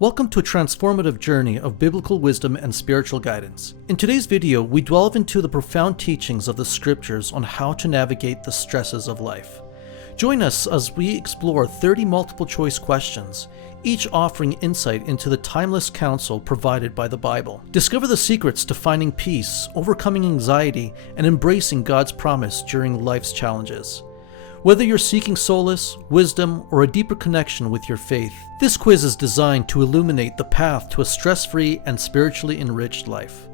Welcome to a transformative journey of biblical wisdom and spiritual guidance. In today's video, we delve into the profound teachings of the scriptures on how to navigate the stresses of life. Join us as we explore 30 multiple choice questions, each offering insight into the timeless counsel provided by the Bible. Discover the secrets to finding peace, overcoming anxiety, and embracing God's promise during life's challenges. Whether you're seeking solace, wisdom, or a deeper connection with your faith, this quiz is designed to illuminate the path to a stress-free and spiritually enriched life.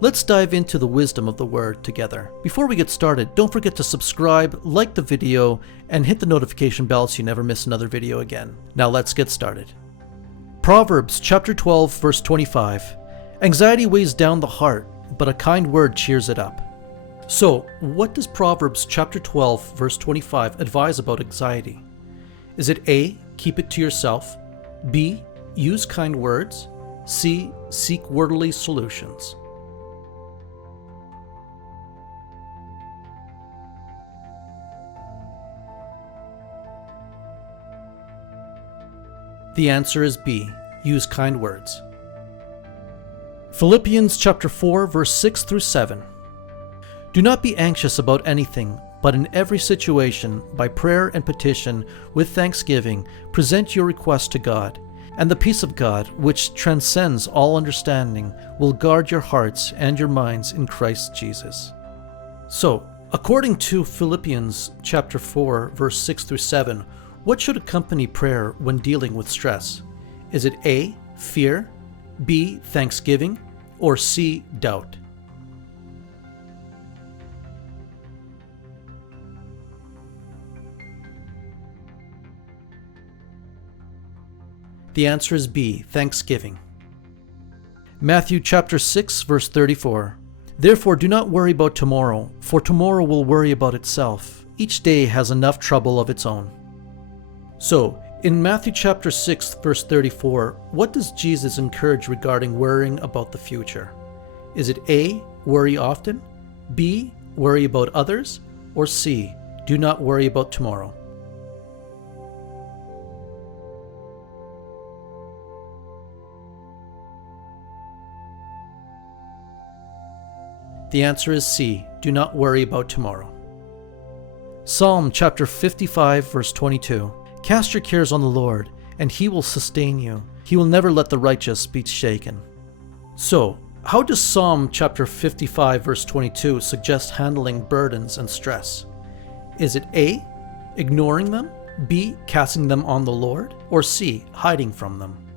Let's dive into the wisdom of the Word together. Before we get started, don't forget to subscribe, like the video, and hit the notification bell so you never miss another video again. Now let's get started. Proverbs chapter 12, verse 25. Anxiety weighs down the heart, but a kind word cheers it up. So, what does Proverbs chapter 12, verse 25 advise about anxiety? Is it A, keep it to yourself, B, use kind words, C, seek wordly solutions? The answer is B, use kind words. Philippians chapter 4, verse 6 through 7. Do not be anxious about anything, but in every situation, by prayer and petition, with thanksgiving, present your requests to God, and the peace of God, which transcends all understanding, will guard your hearts and your minds in Christ Jesus. So, according to Philippians chapter 4, verse 6 through 7, what should accompany prayer when dealing with stress? Is it A, fear, B, thanksgiving, or C, doubt? The answer is B, thanksgiving. Matthew chapter 6, verse 34. Therefore do not worry about tomorrow, for tomorrow will worry about itself. Each day has enough trouble of its own. So, in Matthew chapter 6, verse 34, what does Jesus encourage regarding worrying about the future? Is it A, worry often, B, worry about others, or C, do not worry about tomorrow? The answer is C, do not worry about tomorrow. Psalm chapter 55, verse 22. Cast your cares on the Lord, and He will sustain you. He will never let the righteous be shaken. So, how does Psalm chapter 55, verse 22 suggest handling burdens and stress? Is it A, ignoring them, B, casting them on the Lord, or C, hiding from them?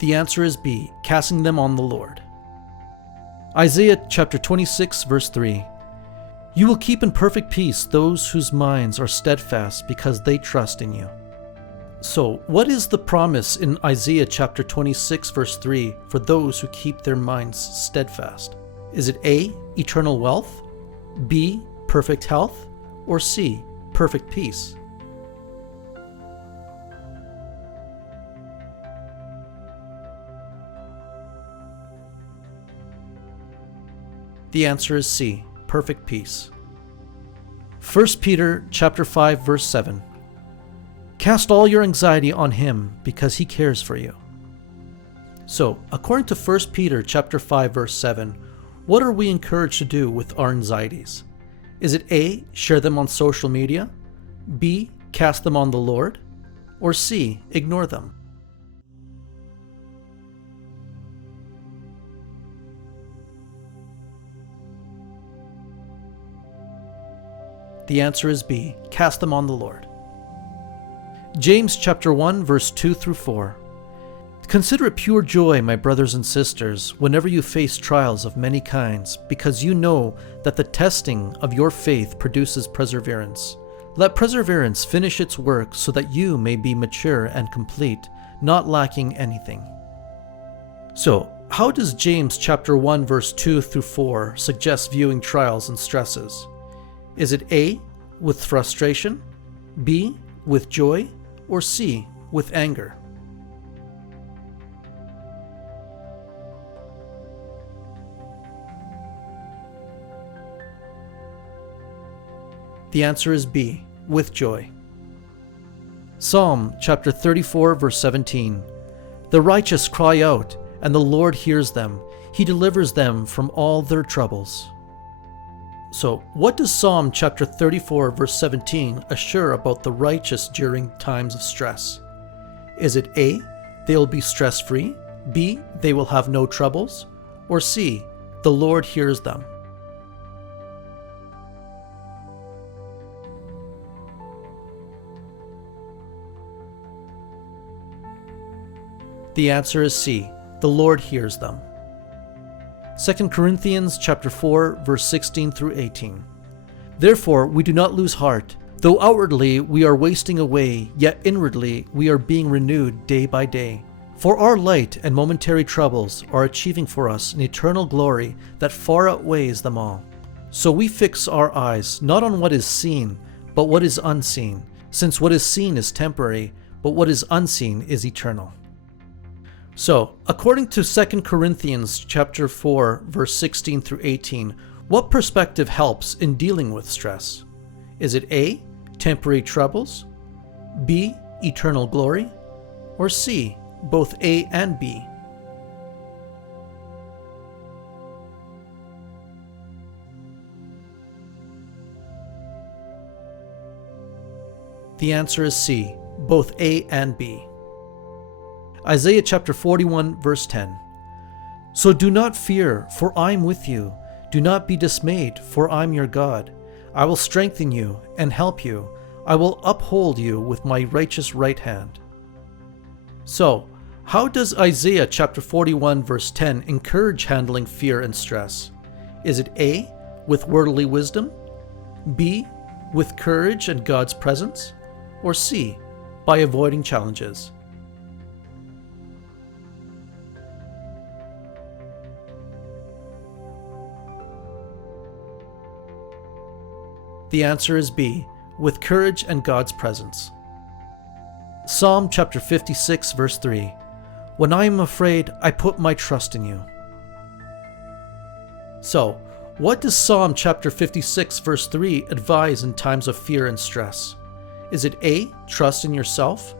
The answer is B, casting them on the Lord. Isaiah chapter 26, verse 3. You will keep in perfect peace those whose minds are steadfast because they trust in you. So, what is the promise in Isaiah chapter 26, verse 3 for those who keep their minds steadfast? Is it A, eternal wealth, B, perfect health, or C, perfect peace? The answer is C, perfect peace. 1 Peter chapter 5, verse 7. Cast all your anxiety on Him because He cares for you. So, according to 1 Peter chapter 5, verse 7, what are we encouraged to do with our anxieties? Is it A, share them on social media, B, cast them on the Lord, or C, ignore them? The answer is B, cast them on the Lord. James chapter 1, verse 2 through 4. Consider it pure joy, my brothers and sisters, whenever you face trials of many kinds, because you know that the testing of your faith produces perseverance. Let perseverance finish its work so that you may be mature and complete, not lacking anything. So, how does James chapter 1, verse 2 through 4 suggest viewing trials and stresses? Is it A, with frustration, B, with joy, or C, with anger? The answer is B, with joy. Psalm chapter 34 verse 17. The righteous cry out, and the Lord hears them. He delivers them from all their troubles. So, what does Psalm chapter 34 verse 17 assure about the righteous during times of stress? Is it A, they will be stress-free, B, they will have no troubles, or C, the Lord hears them? The answer is C, the Lord hears them. 2 Corinthians chapter 4 verse 16 through 18. Therefore we do not lose heart. Though outwardly we are wasting away, yet inwardly we are being renewed day by day. For our light and momentary troubles are achieving for us an eternal glory that far outweighs them all. So we fix our eyes not on what is seen, but what is unseen, since what is seen is temporary, but what is unseen is eternal. So, according to 2 Corinthians chapter 4, verse 16 through 18, what perspective helps in dealing with stress? Is it A, temporary troubles, B, eternal glory, or C, both A and B? The answer is C, both A and B. Isaiah chapter 41 verse 10. So do not fear, for I am with you. Do not be dismayed, for I am your God. I will strengthen you and help you. I will uphold you with my righteous right hand. So, how does Isaiah chapter 41 verse 10 encourage handling fear and stress? Is it A, with worldly wisdom, B, with courage and God's presence, or C, by avoiding challenges? The answer is B, with courage and God's presence. Psalm chapter 56 verse 3. When I am afraid, I put my trust in you. So, what does Psalm chapter 56 verse 3 advise in times of fear and stress? Is it A, trust in yourself,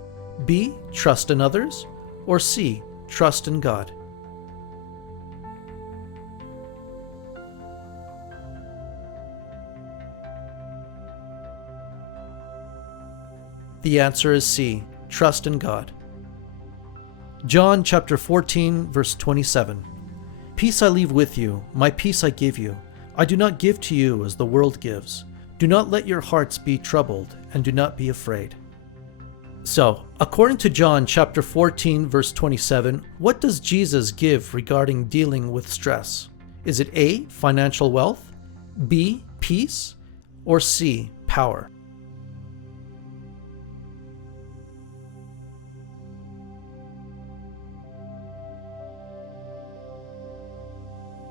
B, trust in others, or C, trust in God? The answer is C, trust in God. John chapter 14 verse 27. Peace I leave with you, my peace I give you. I do not give to you as the world gives. Do not let your hearts be troubled, and do not be afraid. So, according to John chapter 14 verse 27, what does Jesus give regarding dealing with stress? Is it A, financial wealth, B, peace, or C, power?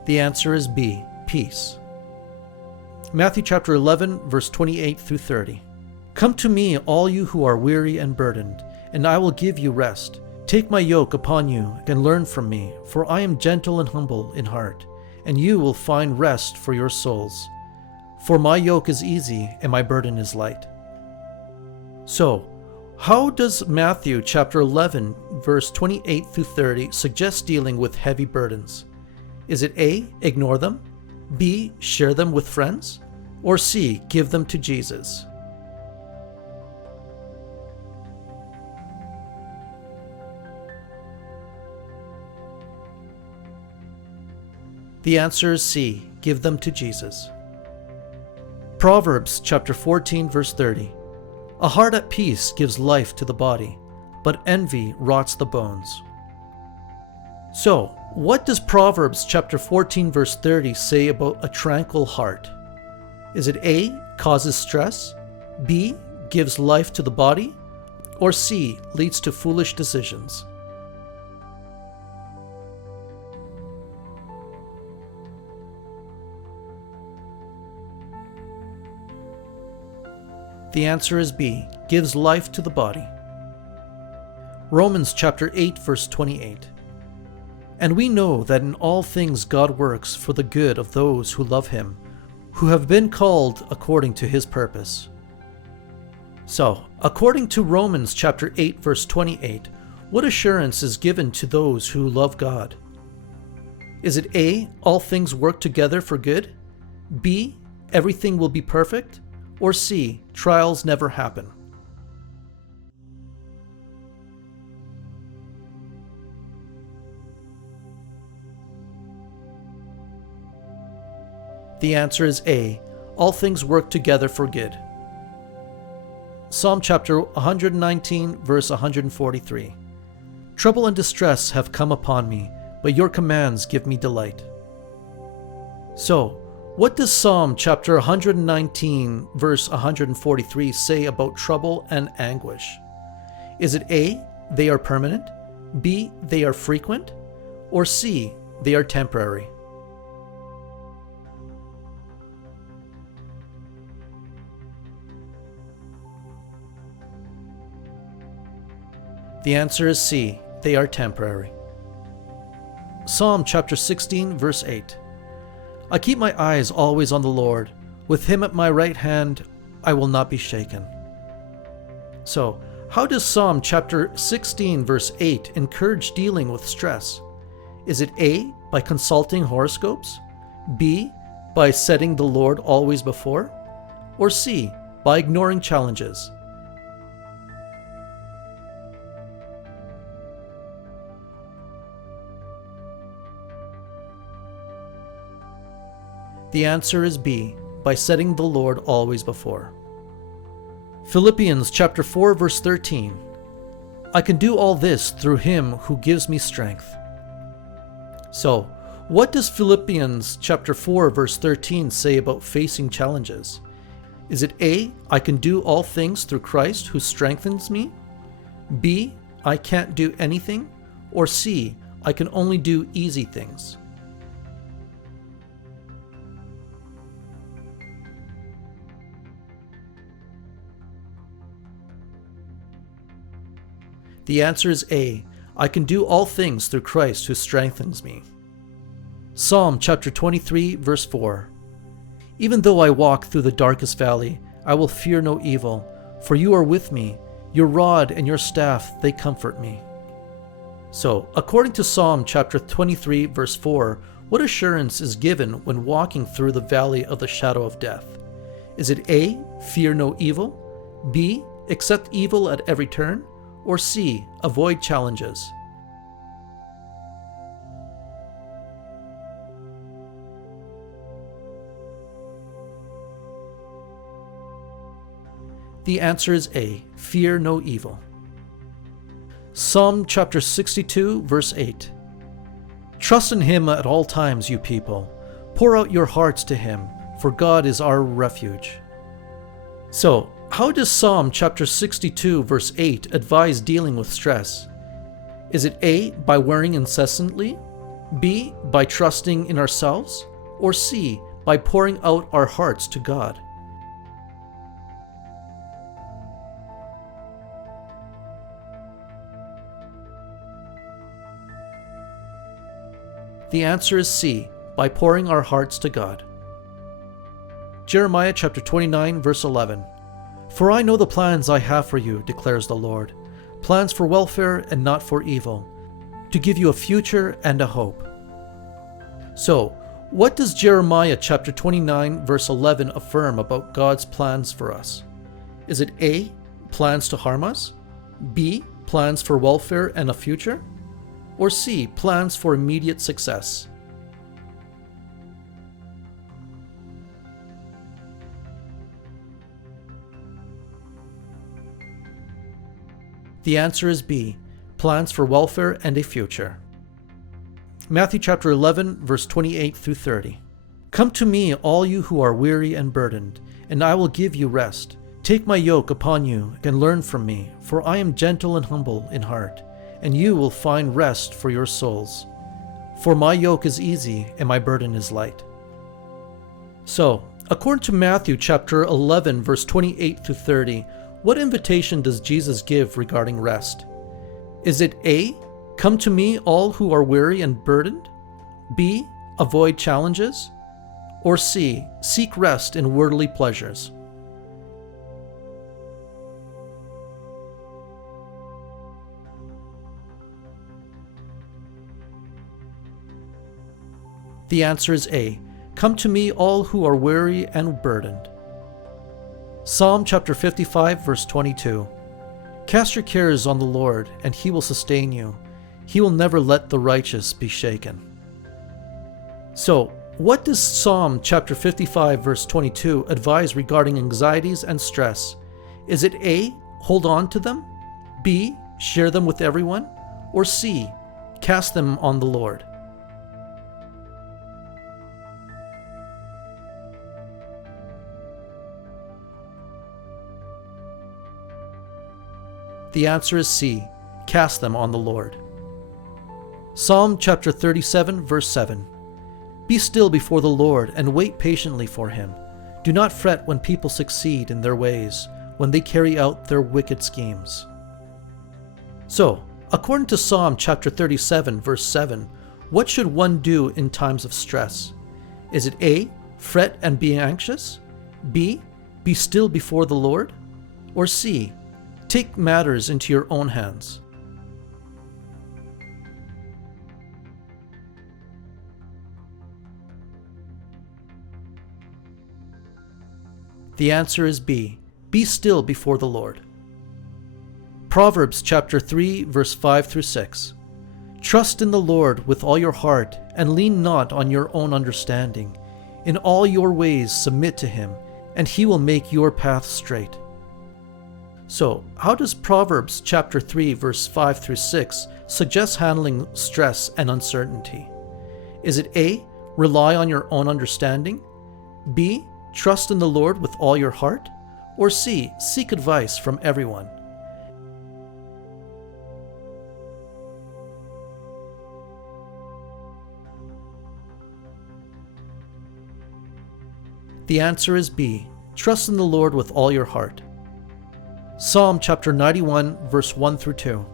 The answer is B, peace. Matthew chapter 11, verse 28 through 30. Come to me, all you who are weary and burdened, and I will give you rest. Take my yoke upon you and learn from me, for I am gentle and humble in heart, and you will find rest for your souls. For my yoke is easy and my burden is light. So, how does Matthew chapter 11, verse 28 through 30 suggest dealing with heavy burdens? Is it A, ignore them, B, share them with friends, or C, give them to Jesus? The answer is C, give them to Jesus. Proverbs chapter 14 verse 30. A heart at peace gives life to the body, but envy rots the bones. So, what does Proverbs chapter 14 verse 30 say about a tranquil heart? Is it A, causes stress, B, gives life to the body, or C, leads to foolish decisions? The answer is B, gives life to the body. Romans chapter 8 verse 28. And we know that in all things God works for the good of those who love him, who have been called according to his purpose. So, according to Romans chapter 8 verse 28, what assurance is given to those who love God? Is it A, all things work together for good? B, everything will be perfect? Or C, trials never happen? The answer is A, all things work together for good. Psalm chapter 119 verse 143. Trouble and distress have come upon me, but your commands give me delight. So, what does Psalm chapter 119 verse 143 say about trouble and anguish? Is it A, they are permanent, B, they are frequent, or C, they are temporary? The answer is C, they are temporary. Psalm chapter 16 verse 8. I keep my eyes always on the Lord. With him at my right hand, I will not be shaken. So, how does Psalm chapter 16 verse 8 encourage dealing with stress? Is it A, by consulting horoscopes? B, by setting the Lord always before? Or C, by ignoring challenges? The answer is B, by setting the Lord always before. Philippians chapter 4 verse 13. I can do all this through him who gives me strength. So, what does Philippians chapter 4 verse 13 say about facing challenges? Is it A, I can do all things through Christ who strengthens me? B, I can't do anything? Or C, I can only do easy things? The answer is A, I can do all things through Christ who strengthens me. Psalm chapter 23 verse 4. Even though I walk through the darkest valley, I will fear no evil, for you are with me. Your rod and your staff, they comfort me. So, according to Psalm chapter 23 verse 4, what assurance is given when walking through the valley of the shadow of death? Is it A, fear no evil? B, accept evil at every turn? Or C, avoid challenges? The answer is A, fear no evil. Psalm chapter 62 verse 8. Trust in him at all times, you people. Pour out your hearts to him, for God is our refuge. So, how does Psalm chapter 62 verse 8 advise dealing with stress? Is it A, by worrying incessantly? B, by trusting in ourselves? Or C, by pouring out our hearts to God? The answer is C, by pouring our hearts to God. Jeremiah chapter 29 verse 11. For I know the plans I have for you, declares the Lord, plans for welfare and not for evil, to give you a future and a hope. So, what does Jeremiah chapter 29 verse 11 affirm about God's plans for us? Is it A, plans to harm us? B, plans for welfare and a future? Or C, plans for immediate success? The answer is B, plans for welfare and a future. Matthew chapter 11, verse 28 through 30. Come to me, all you who are weary and burdened, and I will give you rest. Take my yoke upon you and learn from me, for I am gentle and humble in heart, and you will find rest for your souls. For my yoke is easy and my burden is light. So, according to Matthew chapter 11, verse 28 through 30, what invitation does Jesus give regarding rest? Is it A, come to me all who are weary and burdened? B, avoid challenges? Or C. Seek rest in worldly pleasures? The answer is A. Come to me, all who are weary and burdened. Psalm chapter 55, verse 22. Cast your cares on the Lord, and he will sustain you. He will never let the righteous be shaken. So, what does Psalm chapter 55, verse 22 advise regarding anxieties and stress? Is it A. Hold on to them? B. Share them with everyone? Or C. Cast them on the Lord? The answer is C. Cast them on the Lord. Psalm chapter 37, verse 7. Be still before the Lord and wait patiently for him. Do not fret when people succeed in their ways, when they carry out their wicked schemes. So, according to Psalm chapter 37, verse 7, what should one do in times of stress? Is it A. Fret and be anxious? B. Be still before the Lord? Or C. Take matters into your own hands? The answer is B. Be still before the Lord. Proverbs chapter 3, verse 5 through 6. Trust in the Lord with all your heart, and lean not on your own understanding. In all your ways submit to him, and he will make your path straight. So, how does Proverbs chapter 3, verse 5 through 6 suggest handling stress and uncertainty? Is it A. Rely on your own understanding? B. Trust in the Lord with all your heart? Or C. Seek advice from everyone? The answer is B. Trust in the Lord with all your heart. Psalm chapter 91, verse 1 through 2.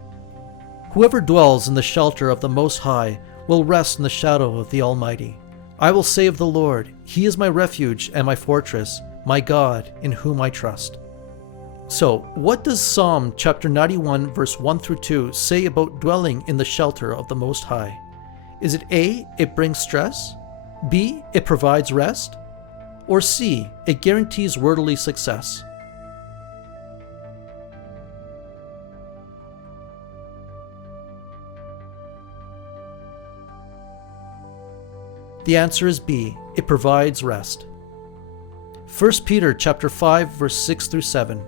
Whoever dwells in the shelter of the Most High will rest in the shadow of the Almighty. I will say of the Lord, he is my refuge and my fortress, my God, in whom I trust. So, what does Psalm chapter 91, verse 1 through 2 say about dwelling in the shelter of the Most High? Is it A. It brings stress? B. It provides rest? Or C. It guarantees worldly success? The answer is B. It provides rest. 1 Peter chapter 5, verse 6 through 7.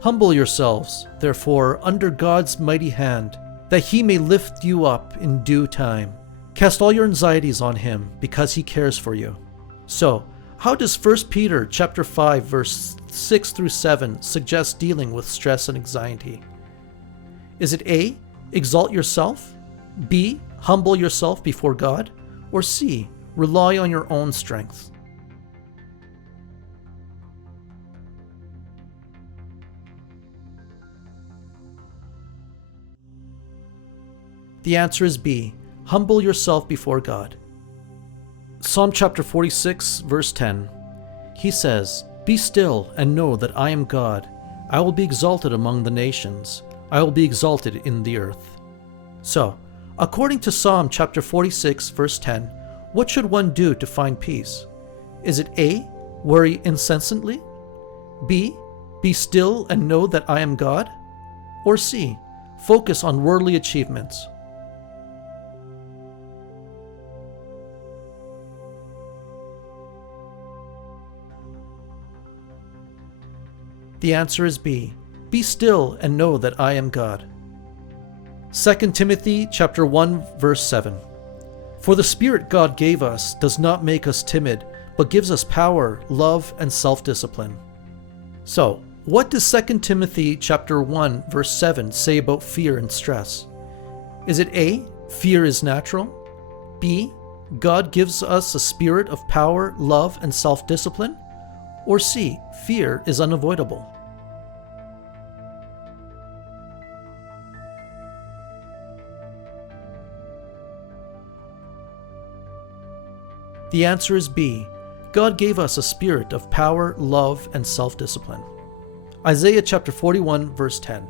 Humble yourselves, therefore, under God's mighty hand, that he may lift you up in due time. Cast all your anxieties on him, because he cares for you. So, how does 1 Peter chapter 5, verse 6 through 7 suggest dealing with stress and anxiety? Is it A. Exalt yourself? B. Humble yourself before God? Or C. Rely on your own strength? The answer is B. Humble yourself before God. Psalm chapter 46, verse 10. He says, Be still and know that I am God. I will be exalted among the nations. I will be exalted in the earth. So, according to Psalm chapter 46, verse 10, what should one do to find peace? Is it A. Worry incessantly? B. Be still and know that I am God? Or C. Focus on worldly achievements? The answer is B. Be still and know that I am God. 2 Timothy chapter 1, verse 7. For the Spirit God gave us does not make us timid, but gives us power, love, and self-discipline. So, what does 2 Timothy chapter 1, verse 7 say about fear and stress? Is it A. Fear is natural? B. God gives us a spirit of power, love, and self-discipline? Or C. Fear is unavoidable? The answer is B. God gave us a spirit of power, love, and self-discipline. Isaiah chapter 41, verse 10.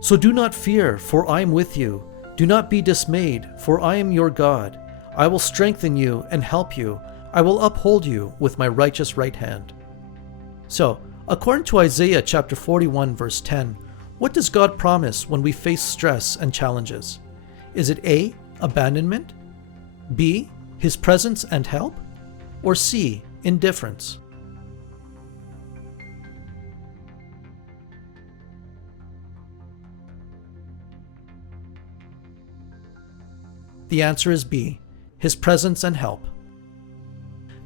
So do not fear, for I am with you. Do not be dismayed, for I am your God. I will strengthen you and help you. I will uphold you with my righteous right hand. So, according to Isaiah chapter 41, verse 10, what does God promise when we face stress and challenges? Is it A, abandonment? B, His presence and help? Or C, indifference? The answer is B, His presence and help.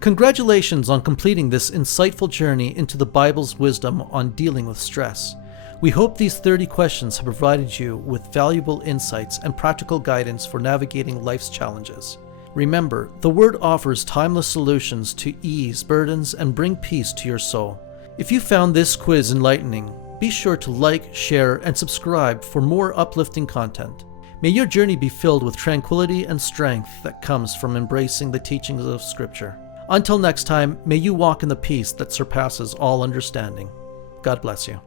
Congratulations on completing this insightful journey into the Bible's wisdom on dealing with stress. We hope these 30 questions have provided you with valuable insights and practical guidance for navigating life's challenges. Remember, the Word offers timeless solutions to ease burdens and bring peace to your soul. If you found this quiz enlightening, be sure to like, share, and subscribe for more uplifting content. May your journey be filled with tranquility and strength that comes from embracing the teachings of Scripture. Until next time, may you walk in the peace that surpasses all understanding. God bless you.